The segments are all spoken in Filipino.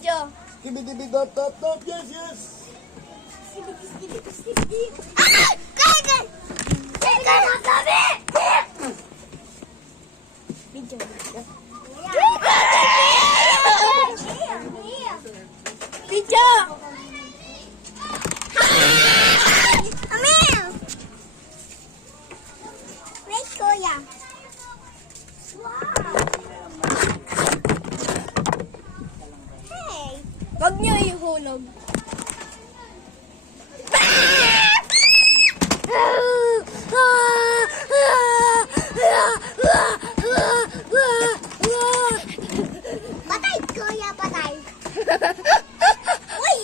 Video. Skibidi dot dot dot. Yes, yes. Ah! Kaya! Kaya! Sabi! Video. Video. Amil! Wait, kuya. Wow! Hey! Wag niyo ihulog. Patay, kuya, patay. Uy!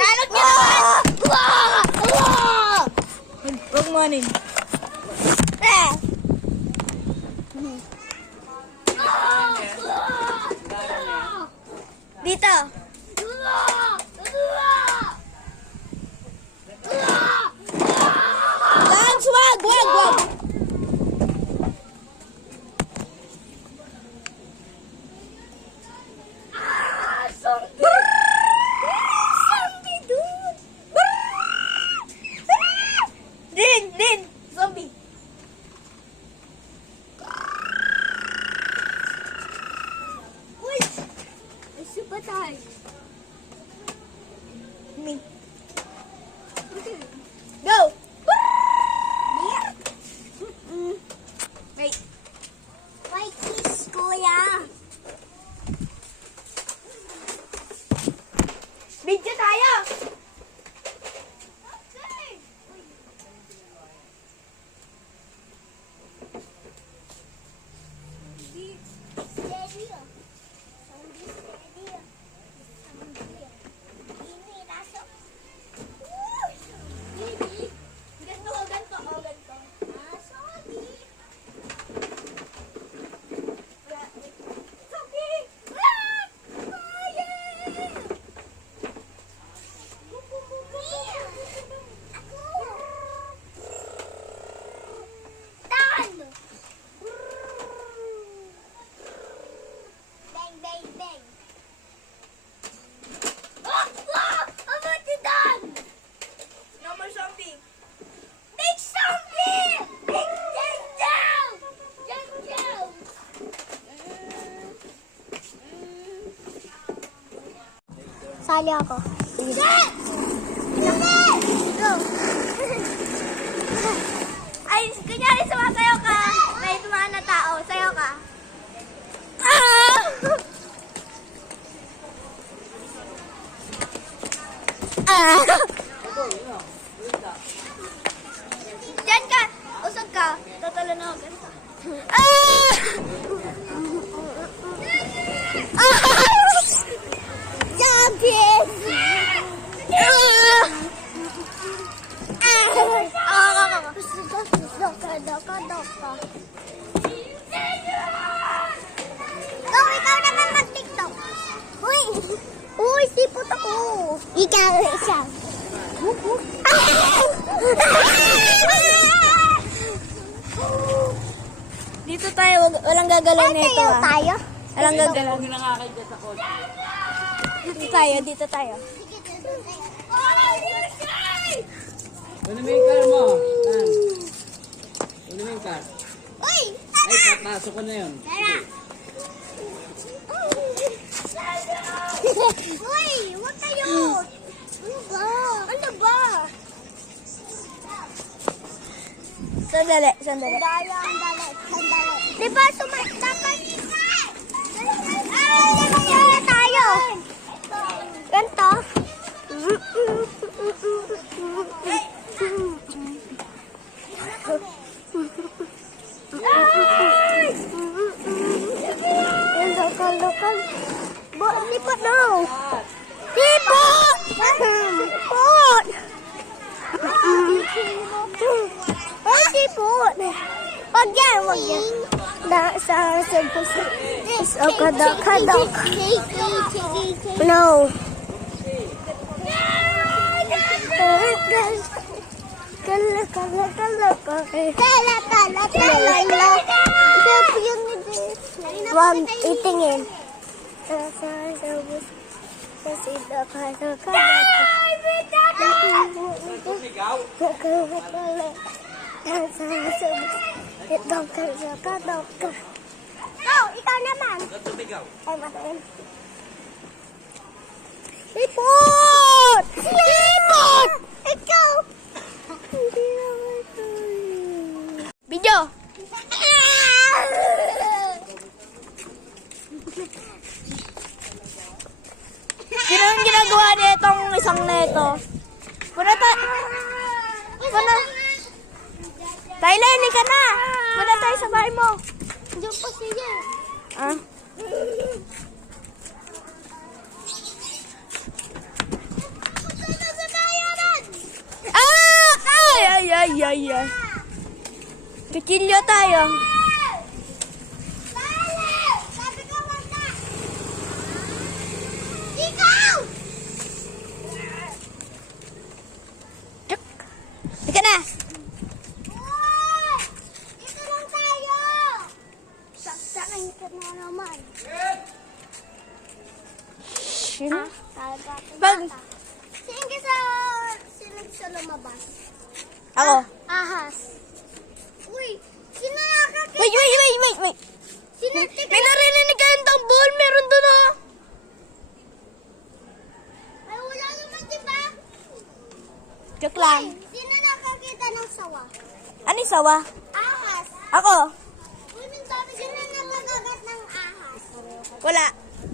Nalog niyo naman! Huwag mo anin. Dito. Lance, wag. Zombie, dude. Din. Zombie. Wait. Ay, super tayo. Me. Go! Wait. Wait, please, kuya. Video tayo! Sali ako. Sige! Go! Ay, kunyari sumasayaw ka. May tumaan na tao. Sayaw ka. Diyan ka. Usog ka. Tatalo na ako. Ganito. Jumpies! Ikaw naman mag-tiktok. Uy, sipot ako. Ikaw. Dito tayo, walang gagalaw nito. Tayo? Walang gagalaw. Dito tayo. Ano mo yung car mo? Ano mo yung car? Uy! Ay, papasok ko na yun. Uy! Huwag kayo! Ano ba? Sandali. Sandali. Diba dapat... Ay, tayo! Ganto? Lokal. Lipat daw. Lipat! Lipat! Ay, sipot. Wag yan. Sa kadok. No. Wag itingin. Sasabos sa sila ka. Ito sigaw. Oh, ikaw naman. Ito sigaw. Ay, matayin. Sipot! Sipot! Ikaw! Hindi naman tayo. Video! Sino ang ginagawa nitong isang neto? Puna Tyler, hindi ka na! Puna tayo sa bahay mo. Diyan pa siya. Ah? Ah! Ay! Kikilyo tayo. Sabi ko wag na! Ikaw! Tsk. Hindi ka na. Uy! Ito lang tayo! Saksakin ka na naman. Sino? Talaga. Pag- Sino sa lumabas? Ako. Ahas. Uy! Sino nakakita? Wait. Sino May narinig kayong tambol. Meron doon oh. Ay, wala naman, di ba? Joke lang. Sino nakakita ng sawa? Ano yung sawa? Ahas. Ako. Uy, sino nakakagat ng ahas? Wala.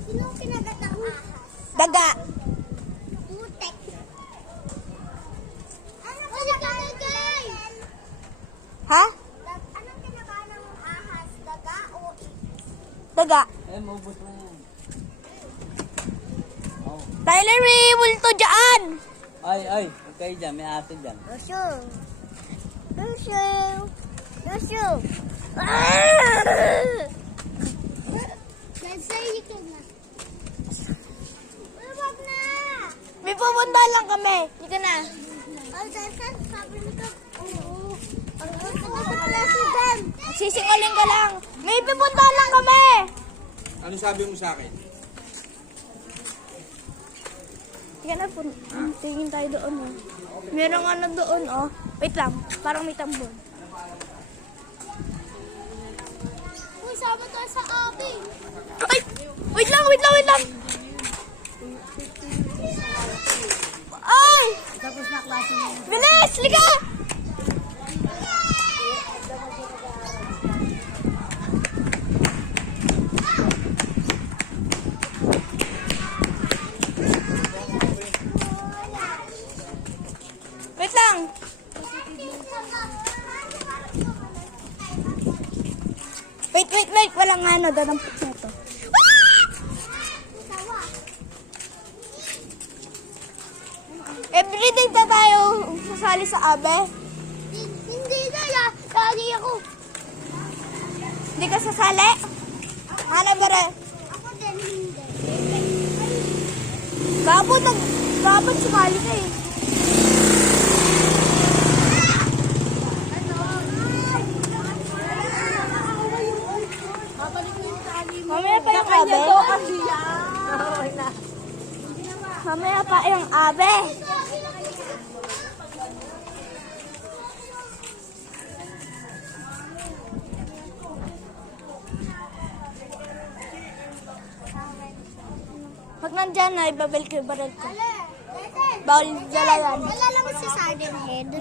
Sino kinagat ng ahas? Daga. Putek. Ano kinakain? Ha? Anong kinakain ng ahas? Daga o Daga. Eh, maubos na yan. Tyler, may multo dyan. Ay. Huwag kayo dyan. May aso dyan. Lucio. Nagsa'yo ka na. Wag na! May pupunta lang kami. Hindi ka na. Oh, Dasan, sabi nito. Oo. Ang gusto ko sa klase Dan. Sisingaling ka lang. May pupunta lang kami. Ano sabi mo sa akin? Hindi ka na po. Tingin tayo doon oh. Merong ano doon oh. Wait lang. Parang may tambon. Uy, sama tayo sa abi. Ay! Wait lang. Ay! Tapos na klase mo. Bilis! Liga! Wait lang! Wait! Walang ano, dadampot na ito. Sawa. Everyday na tayo sasali sa abe. Hindi na. Lagi ako. Hindi ka sasali? Ano ba rin? Ako din hindi. Kapon sumali ka eh. Mamaya pa yung abe. Mamaya pa yung abe. Pag nandyan na, ibabalik ko yung baril ko. Bawal dala yan. Wala naman si Sergeant Head.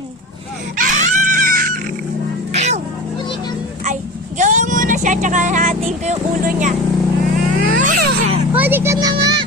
Ay, gawin muna siya, tsaka hatiin ko yung ulo niya. Pwede ka na nga.